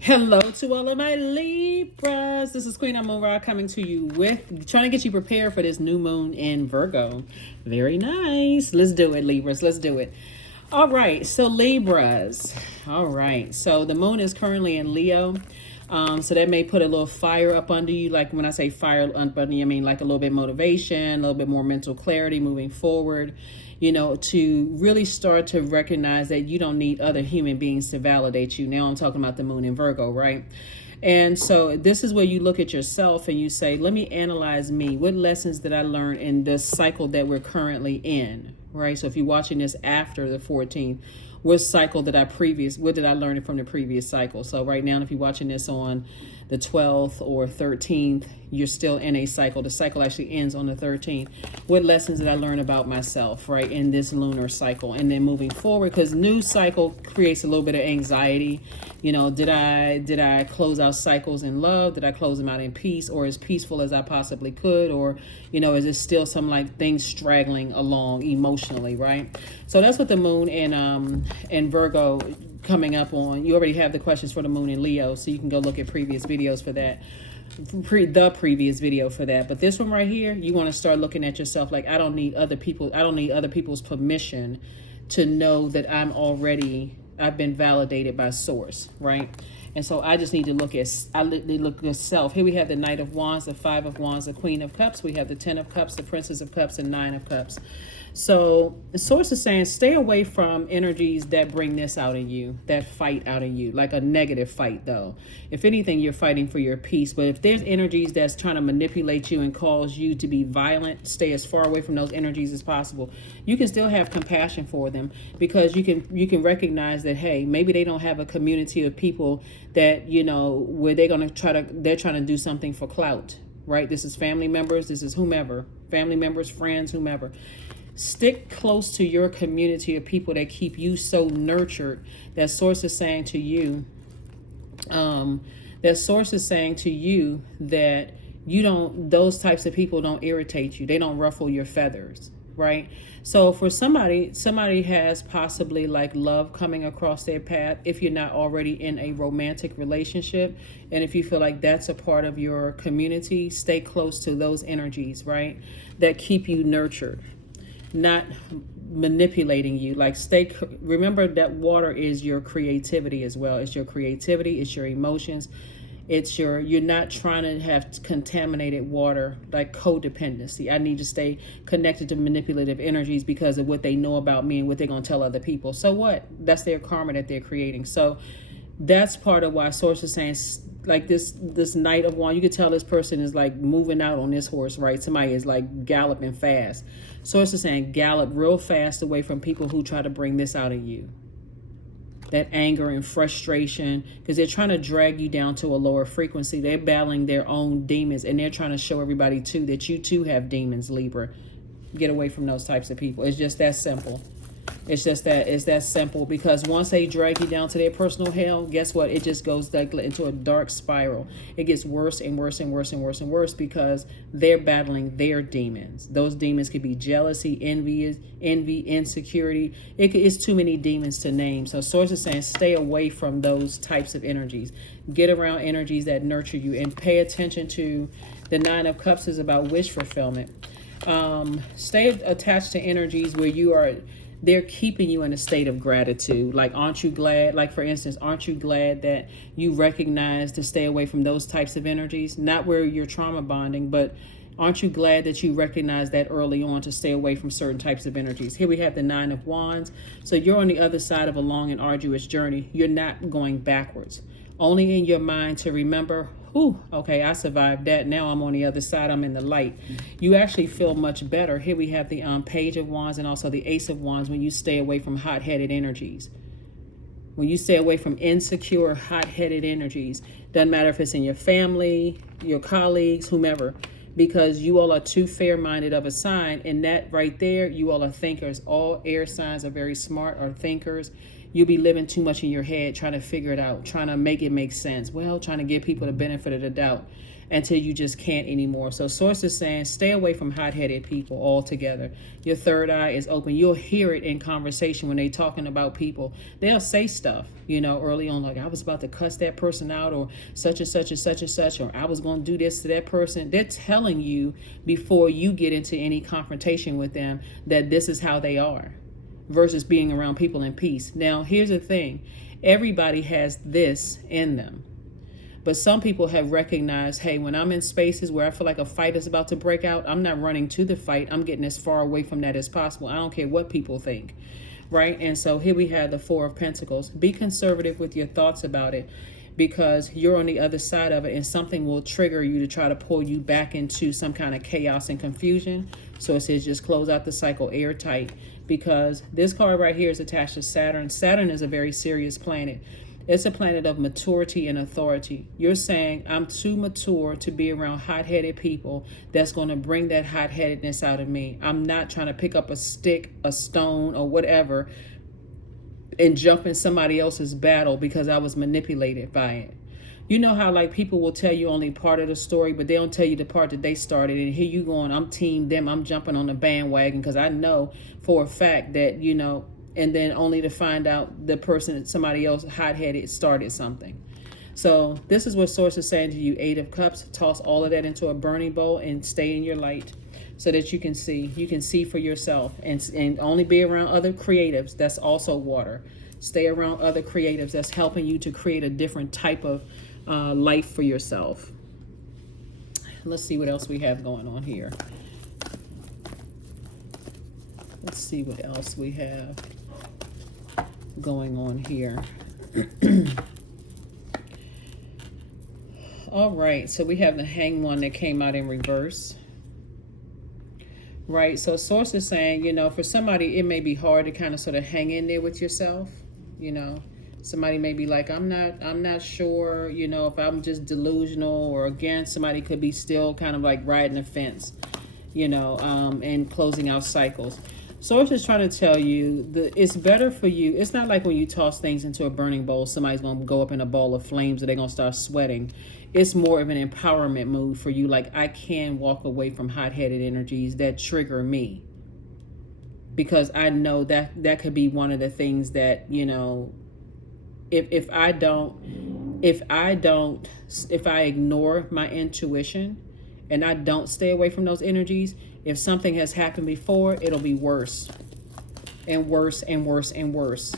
Hello to all of my Libras. This is Queen Amun Ra coming to you with trying to get you prepared for this new moon in Virgo. Very nice. Let's do it, Libras. Let's do it. All right. So Libras. All right. So the moon is currently in Leo. So that may put a little fire up under you. Like when I say fire up under you, I mean like a little bit motivation, a little bit more mental clarity moving forward, to really start to recognize that you don't need other human beings to validate you. Now I'm talking about the moon in Virgo, right? And so this is where you look at yourself and you say, let me analyze me. What lessons did I learn in this cycle that we're currently in, right? So if you're watching this after the 14th, what did I learn from the previous cycle? So right now, if you're watching this on the 12th or 13th, you're still in a cycle. The cycle actually ends on the 13th. What lessons did I learn about myself, right, in this lunar cycle? And then moving forward, because new cycle creates a little bit of anxiety. Did I close out cycles in love? Did I close them out in peace, or as peaceful as I possibly could? Or, is it still some like things straggling along emotionally, right? So that's what the moon in Virgo coming up on. You already have the questions for the moon in Leo, so you can go look at previous videos for that. The previous video for that. But this one right here, you want to start looking at yourself like, I don't need other people's permission to know that I've been validated by source, right? And so I just need to look at self. Here we have the Knight of Wands, the Five of Wands, the Queen of Cups. We have the Ten of Cups, the Princess of Cups, and Nine of Cups. So the source is saying, stay away from energies that bring this out in you, that fight out in you, like a negative fight though. If anything, you're fighting for your peace. But if there's energies that's trying to manipulate you and cause you to be violent, stay as far away from those energies as possible. You can still have compassion for them, because you can recognize that, hey, maybe they don't have a community of people that, where they're trying to do something for clout, right? This is family members, this is whomever, family members, friends, whomever. Stick close to your community of people that keep you so nurtured. That source is saying to you, that those types of people don't irritate you. They don't ruffle your feathers, right? So for somebody has possibly like love coming across their path if you're not already in a romantic relationship. And if you feel like that's a part of your community, stay close to those energies, right? That keep you nurtured, not manipulating you. Like remember that water is your creativity as well. It's your creativity, it's your emotions. You're not trying to have contaminated water, like codependency. I need to stay connected to manipulative energies because of what they know about me and what they're going to tell other people. So what? That's their karma that they're creating. So that's part of why source is saying, like this Knight of Wands, you could tell this person is like moving out on this horse, right? Somebody is like galloping fast. Source is saying gallop real fast away from people who try to bring this out of you. That anger and frustration, because they're trying to drag you down to a lower frequency. They're battling their own demons, and they're trying to show everybody too that you too have demons, Libra. Get away from those types of people. It's just that simple. It's that simple, because once they drag you down to their personal hell, guess what? It just goes like into a dark spiral. It gets worse and worse and worse and worse and worse because they're battling their demons. Those demons could be jealousy, envy, insecurity. It's too many demons to name. So source is saying, stay away from those types of energies. Get around energies that nurture you, and pay attention to the Nine of Cups is about wish fulfillment. Stay attached to energies where they're keeping you in a state of gratitude. Like, aren't you glad? Like, for instance, aren't you glad that you recognize to stay away from those types of energies? Not where you're trauma bonding, but aren't you glad that you recognize that early on to stay away from certain types of energies? Here we have the Nine of Wands. So you're on the other side of a long and arduous journey. You're not going backwards. Only in your mind to remember, okay, I survived that. Now I'm on the other side. I'm in the light. You actually feel much better. Here we have the Page of Wands and also the Ace of Wands when you stay away from hot-headed energies. When you stay away from insecure, hot-headed energies. Doesn't matter if it's in your family, your colleagues, whomever. Because you all are too fair-minded of a sign. And that right there, you all are thinkers. All air signs are very smart, or thinkers. you'll be living too much in your head, trying to figure it out, trying to make it make sense. Well, trying to give people the benefit of the doubt until you just can't anymore. So source is saying stay away from hot-headed people altogether. Your third eye is open. You'll hear it in conversation when they talking about people. They'll say stuff, early on, like I was about to cuss that person out, or such and such and such and such, or I was going to do this to that person. They're telling you before you get into any confrontation with them that this is how they are, versus being around people in peace. Now, here's the thing. Everybody has this in them. But some people have recognized, hey, when I'm in spaces where I feel like a fight is about to break out, I'm not running to the fight. I'm getting as far away from that as possible. I don't care what people think, right? And so here we have the Four of Pentacles. Be conservative with your thoughts about it, because you're on the other side of it, and something will trigger you to try to pull you back into some kind of chaos and confusion. So it says just close out the cycle airtight, because this card right here is attached to Saturn. Saturn is a very serious planet. It's a planet of maturity and authority. You're saying, I'm too mature to be around hot-headed people that's going to bring that hot-headedness out of me. I'm not trying to pick up a stick, a stone, or whatever and jump in somebody else's battle because I was manipulated by it. You know how like people will tell you only part of the story, but they don't tell you the part that they started. And here you going, I'm team them, I'm jumping on the bandwagon because I know for a fact that, and then only to find out the person, somebody else hot-headed, started something. So this is what Source is saying to you. 8 of Cups. Toss all of that into a burning bowl and stay in your light so that you can see. You can see for yourself, and only be around other creatives. That's also water. Stay around other creatives that's helping you to create a different type of life for yourself. Let's see what else we have going on here. Let's see what else we have going on here. All right, so we have the Hanged One that came out in reverse. Right, so Source is saying, for somebody, it may be hard to kind of sort of hang in there with yourself. Somebody may be like, I'm not sure, if I'm just delusional, or again, somebody could be still kind of like riding the fence, and closing out cycles. Source is trying to tell you that it's better for you. It's not like when you toss things into a burning bowl, somebody's going to go up in a ball of flames or they're going to start sweating. It's more of an empowerment move for you. Like, I can walk away from hot-headed energies that trigger me, because I know that could be one of the things that, if I ignore my intuition and I don't stay away from those energies, if something has happened before, it'll be worse and worse and worse and worse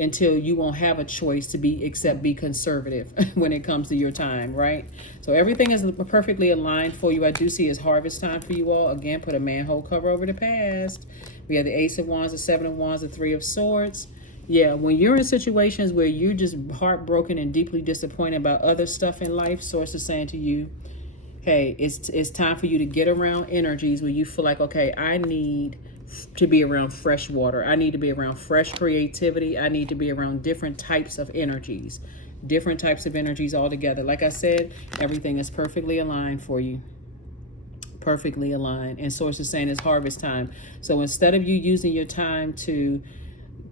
until you won't have a choice to be conservative when it comes to your time, right? So everything is perfectly aligned for you. I do see it's harvest time for you all. Again, put a manhole cover over the past. We have the Ace of Wands, the Seven of Wands, the Three of Swords. Yeah, when you're in situations where you're just heartbroken and deeply disappointed about other stuff in life, Source is saying to you, hey, it's time for you to get around energies where you feel like, okay, I need to be around fresh water. I need to be around fresh creativity. I need to be around different types of energies altogether. Like I said, everything is perfectly aligned for you. Perfectly aligned. And Source is saying it's harvest time. So instead of you using your time to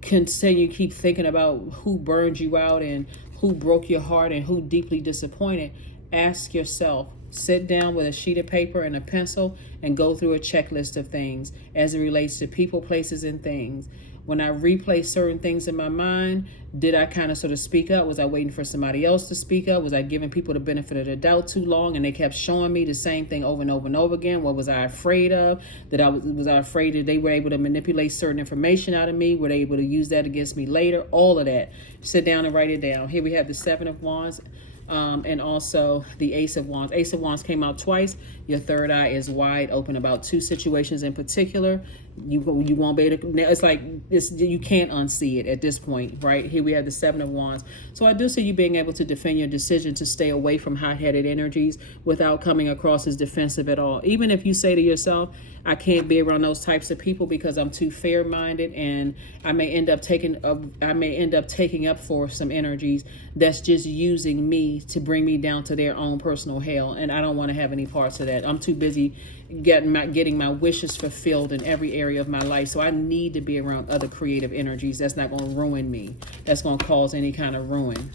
keep thinking about who burned you out and who broke your heart and who deeply disappointed, ask yourself, sit down with a sheet of paper and a pencil and go through a checklist of things as it relates to people, places, and things. When I replay certain things in my mind, did I kind of sort of speak up? Was I waiting for somebody else to speak up? Was I giving people the benefit of the doubt too long and they kept showing me the same thing over and over and over again? What was I afraid of? Was I afraid that they were able to manipulate certain information out of me? Were they able to use that against me later? All of that. Sit down and write it down. Here we have the Seven of Wands. And also the Ace of Wands. Ace of Wands came out twice. Your third eye is wide open about two situations in particular. You won't be able to, it's like this, you can't unsee it at this point, right? Here we have the Seven of Wands. So I do see you being able to defend your decision to stay away from hot-headed energies without coming across as defensive at all. Even if you say to yourself, I can't be around those types of people because I'm too fair-minded, and I may end up taking up for some energies that's just using me to bring me down to their own personal hell, and I don't want to have any parts of that. I'm too busy getting my wishes fulfilled in every area of my life, so I need to be around other creative energies that's not going to ruin me, that's going to cause any kind of ruin.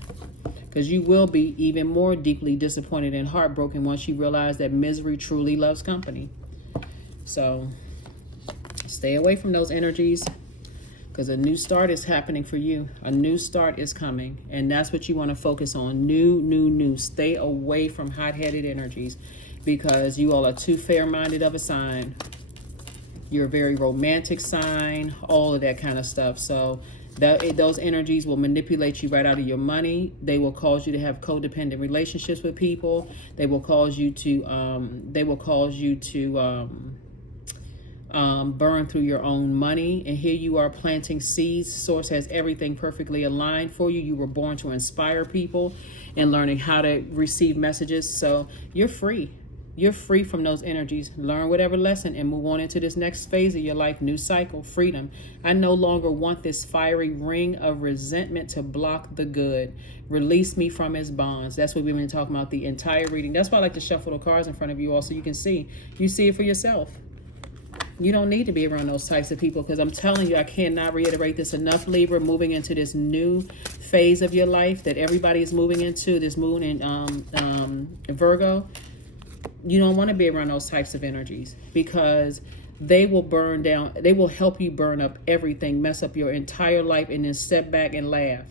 Because you will be even more deeply disappointed and heartbroken once you realize that misery truly loves company. So stay away from those energies, because a new start is happening for you. A new start is coming, and that's what you want to focus on. New. Stay away from hot-headed energies, because you all are too fair-minded of a sign. You're a very romantic sign, all of that kind of stuff. So those energies will manipulate you right out of your money. They will cause you to have codependent relationships with people. They will cause you to burn through your own money. And here you are planting seeds. Source has everything perfectly aligned for you. You were born to inspire people and learning how to receive messages. So you're free. You're free from those energies. Learn whatever lesson and move on into this next phase of your life. New cycle, freedom. I no longer want this fiery ring of resentment to block the good. Release me from its bonds. That's what we've been talking about the entire reading. That's why I like to shuffle the cards in front of you all so you can see. You see it for yourself. You don't need to be around those types of people, because I'm telling you, I cannot reiterate this enough, Libra, moving into this new phase of your life that everybody is moving into, this moon in Virgo. You don't want to be around those types of energies, because they will burn down. They will help you burn up everything, mess up your entire life, and then step back and laugh.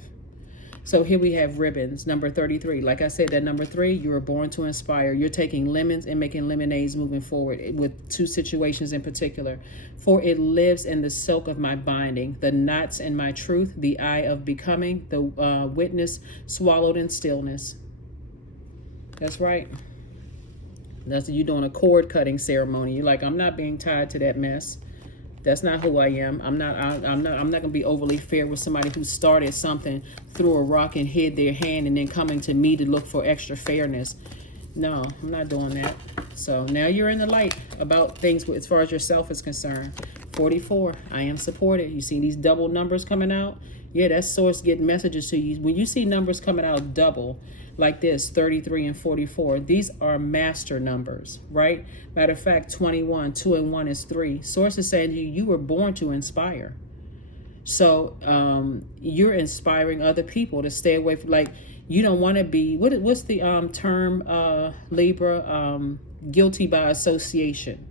So here we have ribbons, number 33. Like I said, that number 3, you were born to inspire. You're taking lemons and making lemonades moving forward with 2 situations in particular. For it lives in the silk of my binding, the knots in my truth, the eye of becoming, the witness swallowed in stillness. That's right. That's you doing a cord cutting ceremony. You're like, I'm not being tied to that mess. That's not who I am. I'm not gonna be overly fair with somebody who started something, threw a rock and hid their hand, and then coming to me to look for extra fairness. No, I'm not doing that. So now you're in the light about things as far as yourself is concerned. 44, I am supported. You see these double numbers coming out? Yeah, that's source getting messages to you. When you see numbers coming out double, like this, 33 and 44, these are master numbers, right? Matter of fact, 21, 2 and 1 is 3. Source is saying to you, you were born to inspire. So you're inspiring other people to stay away from, like, you don't want to be, what's the term, Libra, guilty by association.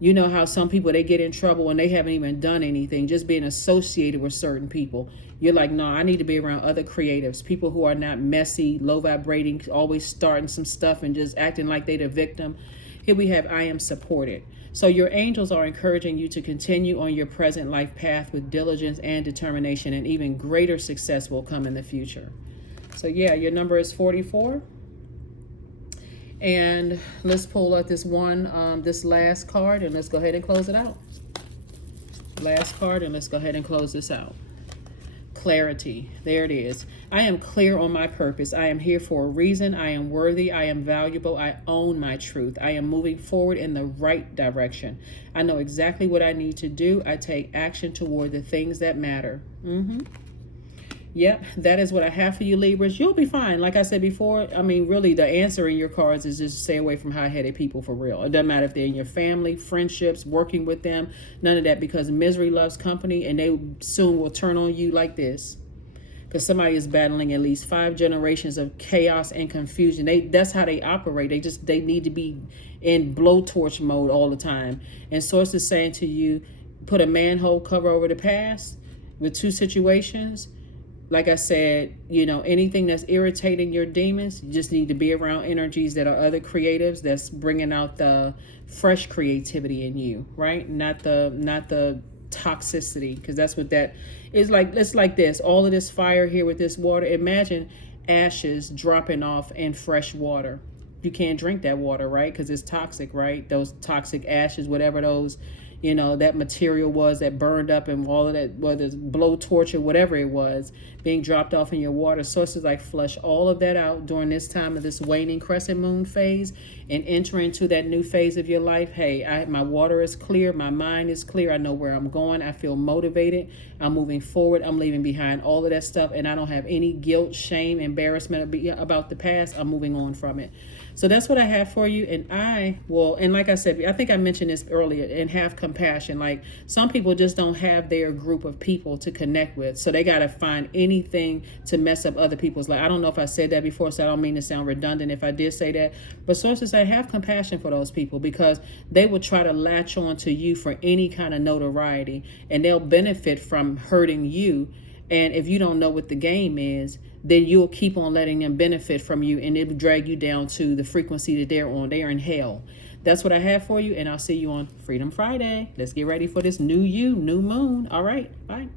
You know how some people, they get in trouble and they haven't even done anything, just being associated with certain people. You're like, no, I need to be around other creatives, people who are not messy, low vibrating, always starting some stuff and just acting like they're the victim. Here we have, I am supported. So your angels are encouraging you to continue on your present life path with diligence and determination, and even greater success will come in the future. So yeah, your number is 44. And let's pull out this last card, and let's go ahead and close it out. Last card, and let's go ahead and close this out. Clarity. There it is. I am clear on my purpose. I am here for a reason. I am worthy. I am valuable. I own my truth. I am moving forward in the right direction. I know exactly what I need to do. I take action toward the things that matter. Yep, that is what I have for you, Libras. You'll be fine. Like I said before, I mean, really, the answer in your cards is just stay away from high-headed people for real. It doesn't matter if they're in your family, friendships, working with them, none of that, because misery loves company, and they soon will turn on you like this. Because somebody is battling at least 5 generations of chaos and confusion. That's how they operate. They need to be in blowtorch mode all the time. And Source is saying to you, put a manhole cover over the past with 2 situations. Like I said, you know, anything that's irritating your demons, you just need to be around energies that are other creatives, that's bringing out the fresh creativity in you, right? Not the toxicity, because that's what that is like. It's like this, all of this fire here with this water. Imagine ashes dropping off in fresh water. You can't drink that water, right? Because it's toxic, right? Those toxic ashes, whatever those, that material was that burned up, and all of that, whether it's blowtorch or whatever it was, being dropped off in your water sources. Like, flush all of that out during this time of this waning crescent moon phase and enter into that new phase of your life. Hey, my water is clear, my mind is clear, I know where I'm going, I feel motivated, I'm moving forward, I'm leaving behind all of that stuff, and I don't have any guilt, shame, embarrassment about the past. I'm moving on from it. So that's what I have for you. And and like I said, I think I mentioned this earlier, and have compassion. Like, some people just don't have their group of people to connect with. So they got to find anything to mess up other people's life. I don't know if I said that before, so I don't mean to sound redundant if I did say that. But sources say, have compassion for those people, because they will try to latch on to you for any kind of notoriety, and they'll benefit from hurting you. And if you don't know what the game is, then you'll keep on letting them benefit from you, and it'll drag you down to the frequency that they're on. They are in hell. That's what I have for you, and I'll see you on Freedom Friday. Let's get ready for this new moon. All right, bye.